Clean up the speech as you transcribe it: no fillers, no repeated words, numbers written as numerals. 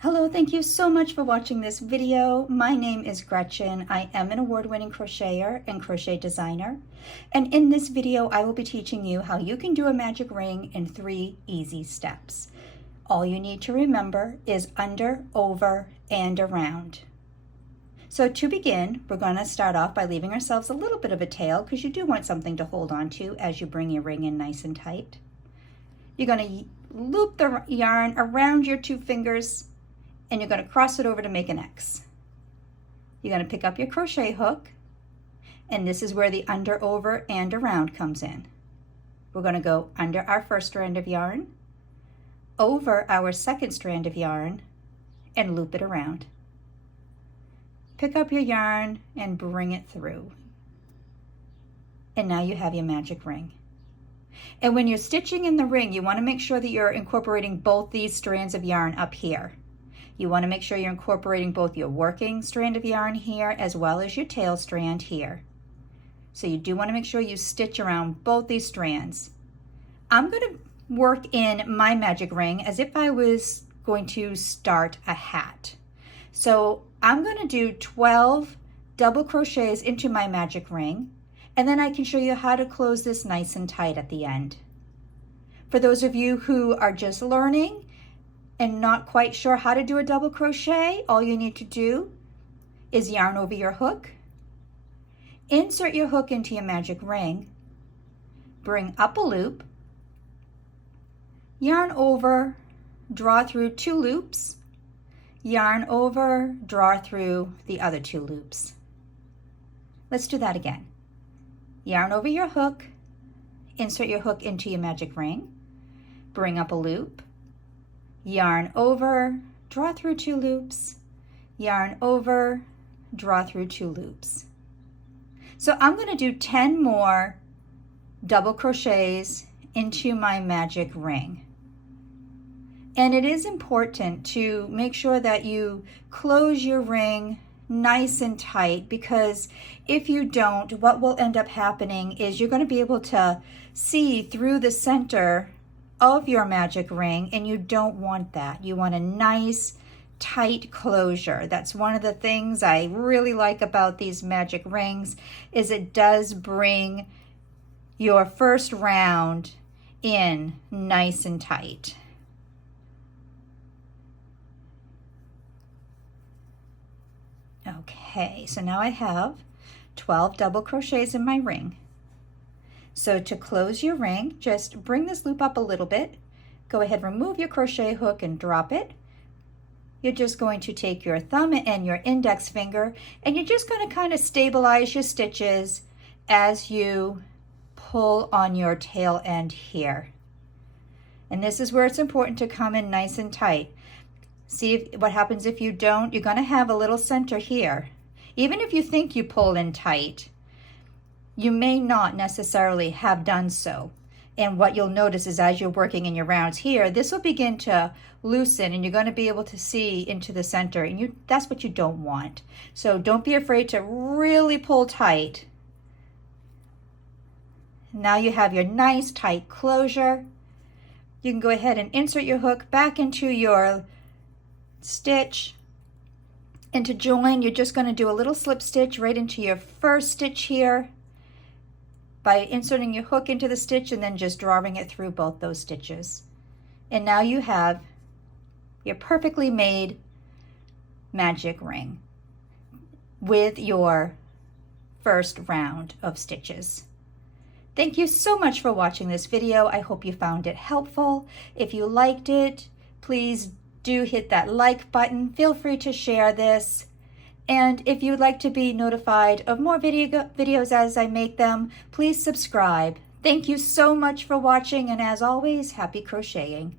Hello, thank you so much for watching this video. My name is Gretchen. I am an award-winning crocheter and crochet designer. And in this video, I will be teaching you how you can do a magic ring in 3 easy steps. All you need to remember is under, over, and around. So to begin, we're going to start off by leaving ourselves a little bit of a tail because you do want something to hold on to as you bring your ring in nice and tight. You're going to loop the yarn around your 2 fingers and you're going to cross it over to make an X. You're going to pick up your crochet hook, and this is where the under, over, and around comes in. We're going to go under our first strand of yarn, over our second strand of yarn, and loop it around. Pick up your yarn and bring it through. And now you have your magic ring. And when you're stitching in the ring, you want to make sure that you're incorporating both these strands of yarn up here. You want to make sure you're incorporating both your working strand of yarn here as well as your tail strand here. So you do want to make sure you stitch around both these strands. I'm going to work in my magic ring as if I was going to start a hat. So I'm going to do 12 double crochets into my magic ring, and then I can show you how to close this nice and tight at the end. For those of you who are just learning and not quite sure how to do a double crochet, all you need to do is yarn over your hook, insert your hook into your magic ring, bring up a loop, yarn over, draw through 2 loops, yarn over, draw through the other 2 loops. Let's do that again. Yarn over your hook, insert your hook into your magic ring, bring up a loop, yarn over, draw through 2 loops, yarn over, draw through 2 loops. So I'm going to do 10 more double crochets into my magic ring. And it is important to make sure that you close your ring nice and tight, because if you don't, what will end up happening is you're going to be able to see through the center of your magic ring, and you don't want that. You want a nice tight closure. That's one of the things I really like about these magic rings, is it does bring your first round in nice and tight. Okay, so now I have 12 double crochets in my ring. So to close your ring, just bring this loop up a little bit. Go ahead, remove your crochet hook and drop it. You're just going to take your thumb and your index finger, and you're just going to kind of stabilize your stitches as you pull on your tail end here. And this is where it's important to come in nice and tight. See what happens if you don't. You're going to have a little center here. Even if you think you pull in tight, you may not necessarily have done so. And what you'll notice is as you're working in your rounds here, this will begin to loosen and you're going to be able to see into the center, and that's what you don't want. So don't be afraid to really pull tight. Now you have your nice tight closure. You can go ahead and insert your hook back into your stitch. And to join, you're just going to do a little slip stitch right into your first stitch here by inserting your hook into the stitch and then just drawing it through both those stitches. And now you have your perfectly made magic ring with your first round of stitches. Thank you so much for watching this video. I hope you found it helpful. If you liked it, please do hit that like button. Feel free to share this. And if you'd like to be notified of more videos as I make them, please subscribe. Thank you so much for watching, and as always, happy crocheting.